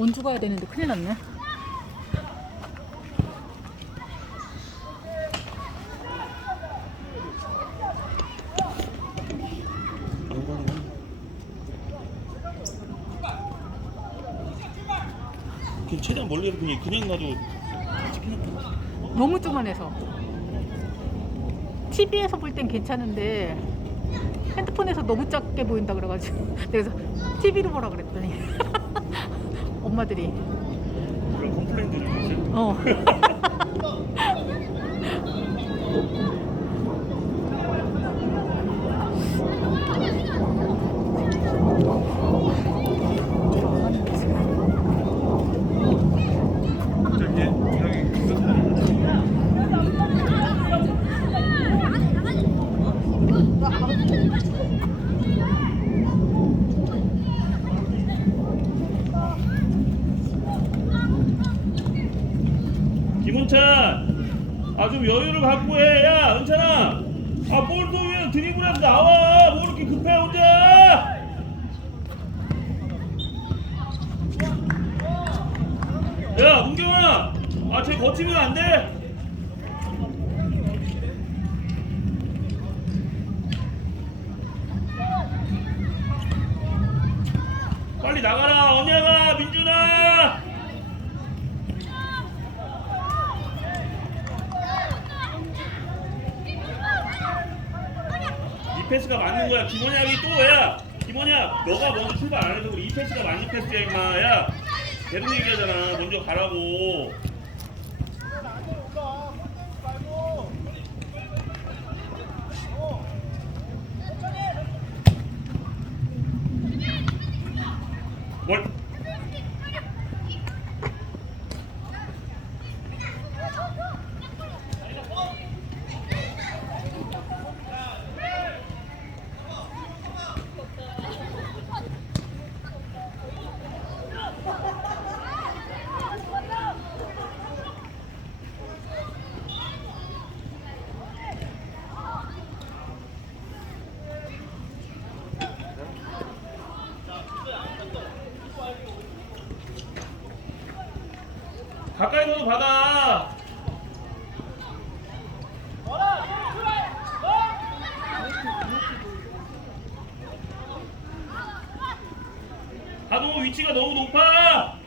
원주 가야 되는데 큰일 났네. 그 최대한 멀리 그냥 그냥 놔도 너무 쪼만해서. TV에서 볼 땐 괜찮은데 핸드폰에서 너무 작게 보인다 그래가지고 그래서 TV로 보라 그랬더니 엄마들이 그런 컴플레인들을 있어요. 어. 아 좀 여유를 갖고 해 야 은찬아. 아 볼도 위에 드리블해서 나와. 뭐 이렇게 급해 혼자? 야 문경아. 아쟤 거치면 안 돼. 빨리 나가라. 언니야가 민준아 이 패스가 맞는 거야. 김원약이 또 야. 김원약, 너가 먼저 출발 안 해도 우리 이 패스가 맞는 패스야 임마. 야, 계속 얘기하잖아. 먼저 가라고. 가까이서 받아. 하도 위치가 너무 높아.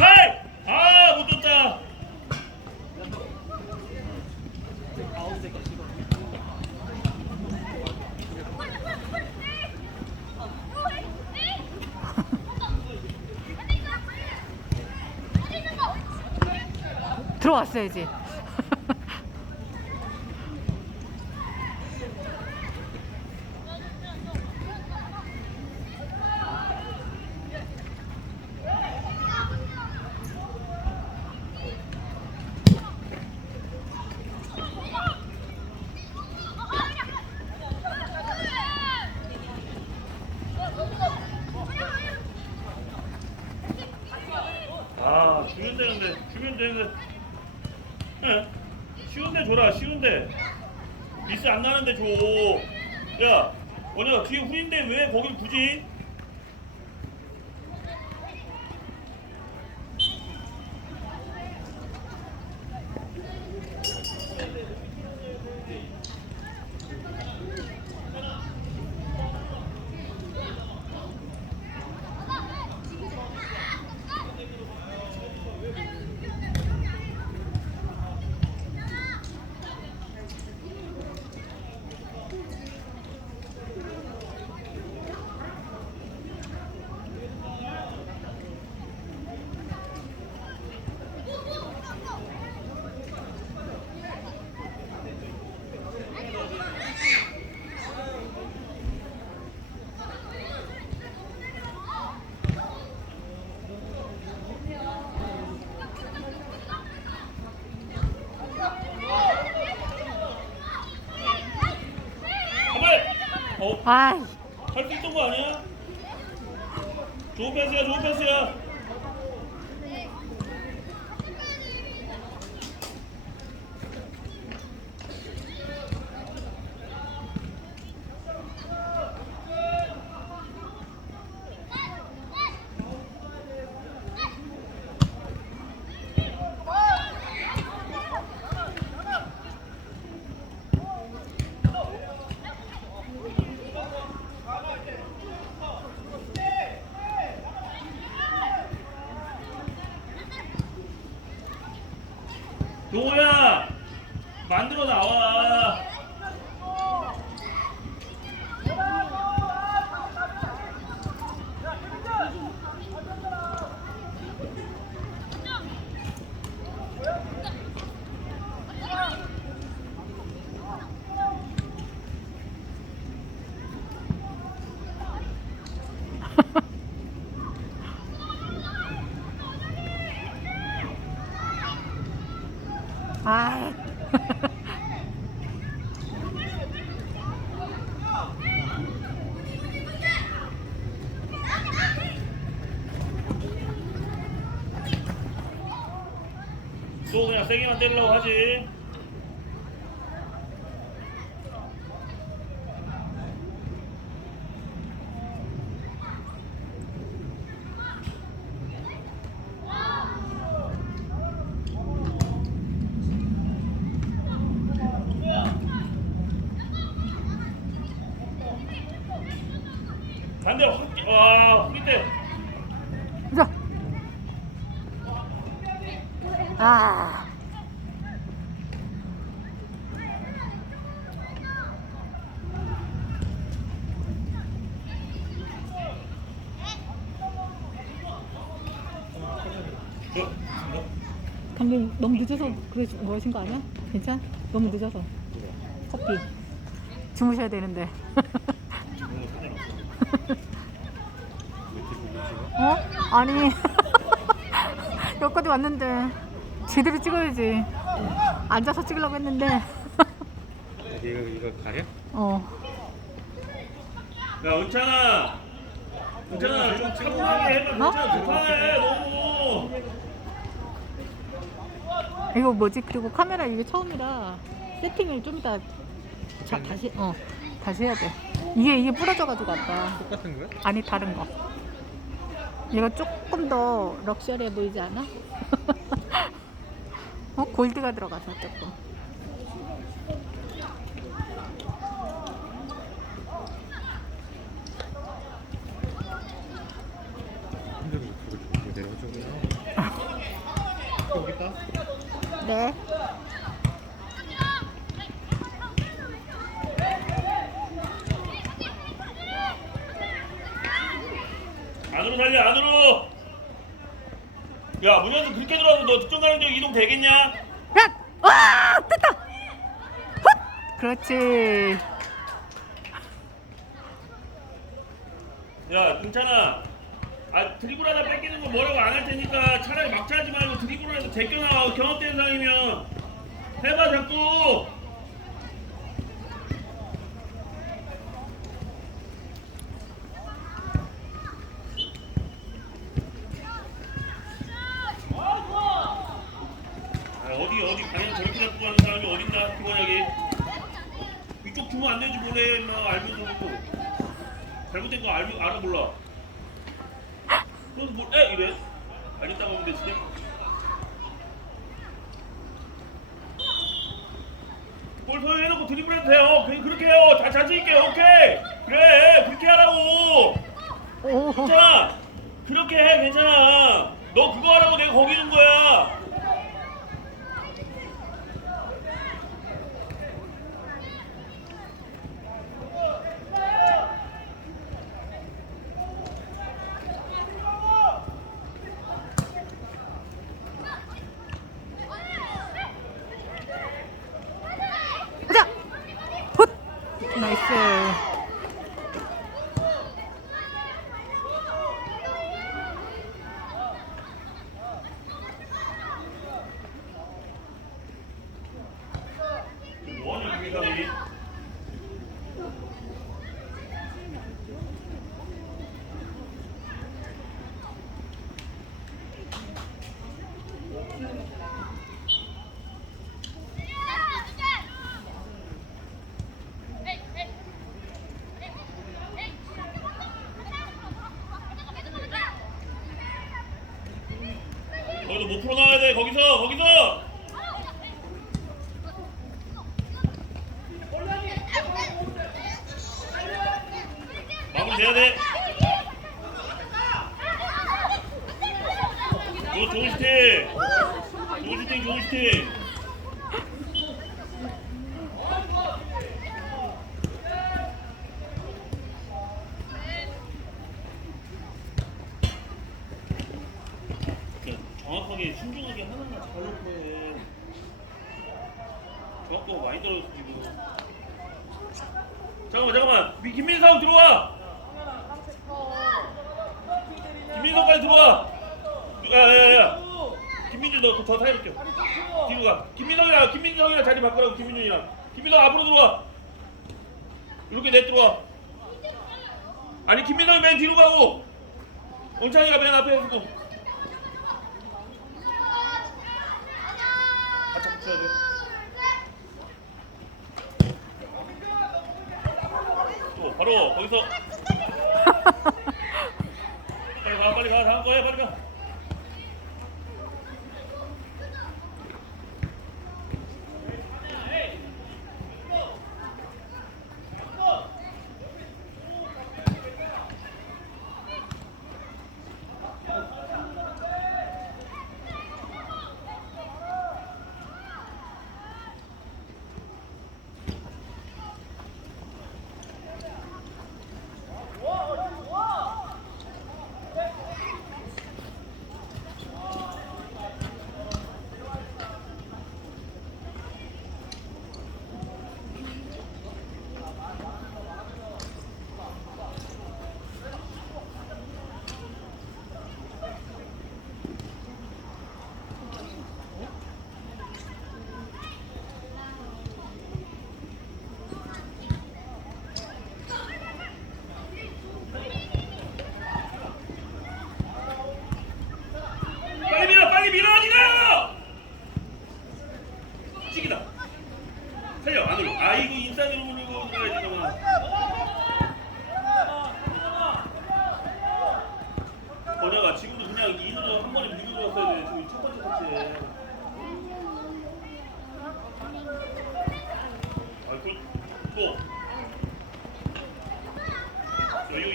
헤이! 아, 못 줬다. 들어 왔어야지. 아, 주면 되는데, 주면 되는데. 예. 쉬운데 줘라, 쉬운데. 미스 안 나는데 줘. 야, 원혁 뒤에 후인데 왜 거길 굳이? 아, 할수 있던 거 아니야? 좋은 패스야 좋은 패스야 만들어 나와 아. 또 그냥 세게만 때리려고 하지 반대 확, 와, 후기 때. 자. 아. 저, 감독님 너무 늦어서 그러신 거신 거 아니야? 괜찮? 너무 늦어서 커피 주무셔야 되는데 어? 아니 여기까지 왔는데 제대로 찍어야지 앉아서 찍으려고 했는데 이거 이거 가려? 어 야, 은찬아. 은찬아, 좀 차분하게 해봐. 어? 은찬아, 급하네, 너무. 이거 뭐지 그리고 카메라 이게 처음이라 세팅을 좀 이따 자, 다시 어 다시 해야 돼 이게 이게 부러져가지고 아까 똑같은 거야? 아니 다른 거. 얘가 조금 더 럭셔리해 보이지 않아? 어 골드가 들어가서 조금. 힘들고 그거 내려오잖아. 여기다. 네. 안으로 살려, 안으로. 야, 문현수 그렇게 들어와서 너 득점 가는 데 이동 되겠냐? 야, 와 됐다. 헛! 그렇지. 야, 은찬아. 아, 드리블 하나 뺏기는 거 뭐라고 안 할 테니까 차라리 막차 하지 말고 드리블 해서 제껴나와. 경험된 상이면. 해봐, 자꾸. 아, 어디 어디 방향 저렇게 잡고 가는 사람이 어딨나 피곤하게 이쪽 주면 안 되지 뭐래 막 알면서 고 잘못된 거 알, 알아 몰라 그래서 뭐에? 이래? 알겠다고 하면 되지. 골 소유해놓고 드리블 해도 돼요. 그냥 그렇게 해요. 다 자신 있게 오케이. 그래 그렇게 하라고. 오. 괜찮아. 그렇게 해 괜찮아. 너 그거 하라고 내가 거기 있는 거야 가자. 헛. 나 높으로 나와야 돼. 거기서 거기서! 마무리 돼야 돼. 좋은 슈팅. 좋은 슈팅 좋은 슈팅. 김민아 앞으로 들어와. 이렇게 내 들어와. 아니 김민아 맨 뒤로 가고. 원창이가 맨 앞에 있고. 바짝 붙여야 돼. 또 바로 거기서. 빨리 가 빨리 가 다음 거야 빨리 가.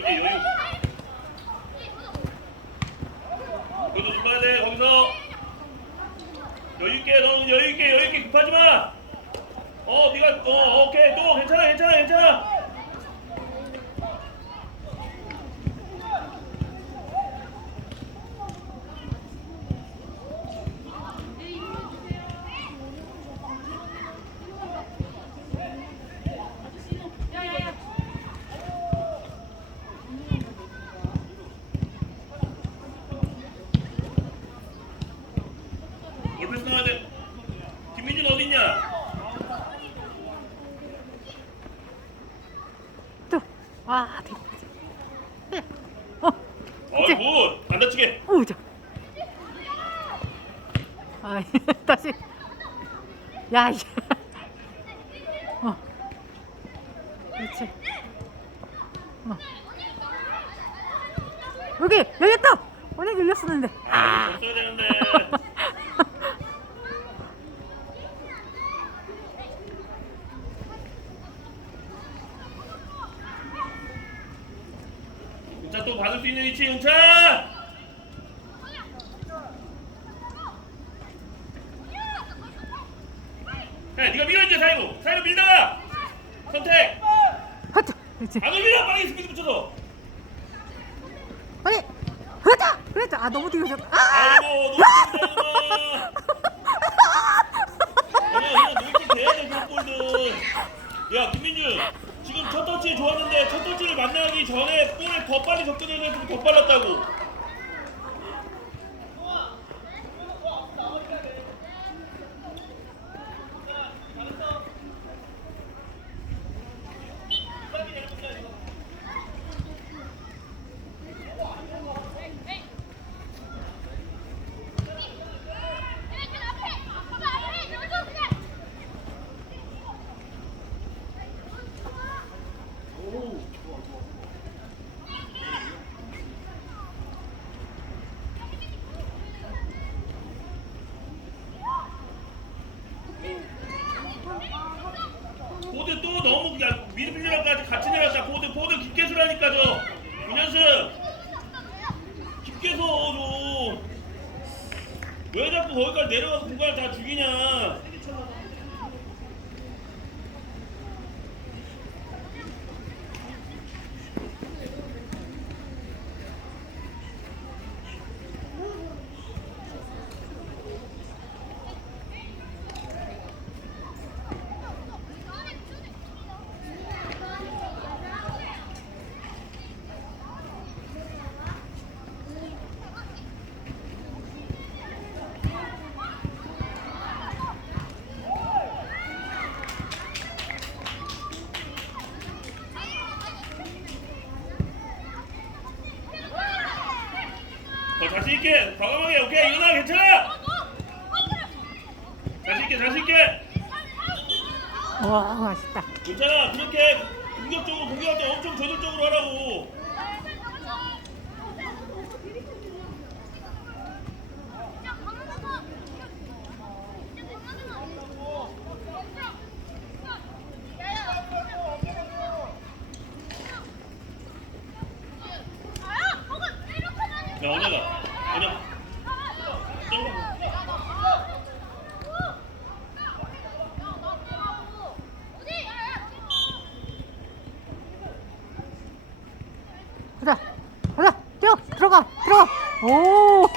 哎呦。 야, 야. 어. 그렇지. 어. 여기, 열렸다. 오늘 늘렸었는데. 아, 자, 또 받을 수 있는 위치, 은차! 시즌에는 좀더 빨랐다고. 거기까지 내려가서 공간을 다 죽이냐? 더 자신 있게 과감하게 오케이 일어나 괜찮아. 자신 있게 자신 있게 와 맛있다. 괜찮아 그렇게 공격적으로 공격할 때 엄청 저돌적으로 하라고. 야 언니가 언니. 가자 가자 뛰어 들어가 들어가. 오.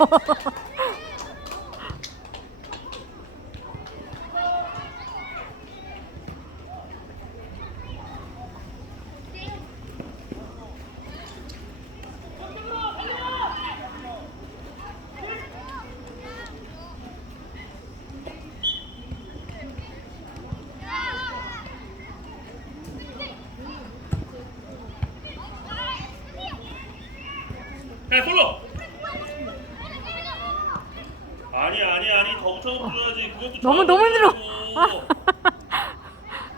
야 솔로. 아니 아니 아니 더 붙여서 불러야지 너무 너무 힘들어. 보이려고.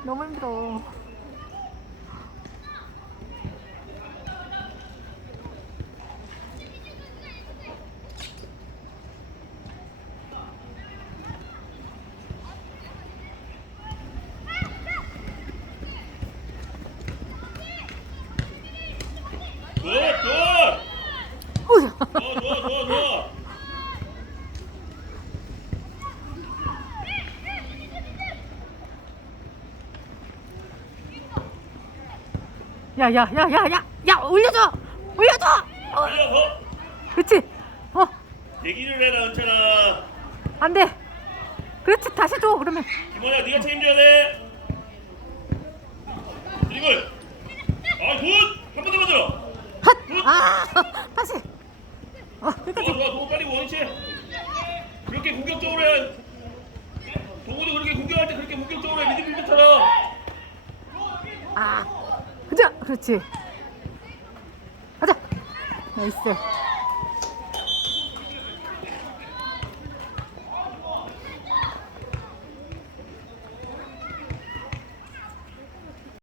너무 힘들어. 굿 굿. 어이야. 좋아 좋아 좋아 좋아. 야야야야야 야 올려줘 올려줘. 어, 달려 더. 그렇지. 어 얘기를 해라 은찬아. 안돼. 그렇지 다시 줘 그러면. 김원아 네가 책임져야 돼. 드리블. 아 굿. 한 번 더 만들어. 핫. 아 다시. 어 좋아 끝까지. 좋아 빨리 원위치. 그렇게 공격적으로 해. 동우도 그렇게 공격할 때 그렇게 공격적으로 해 미드필더처럼. 아, 그자, 그렇지. 가자. 나이스.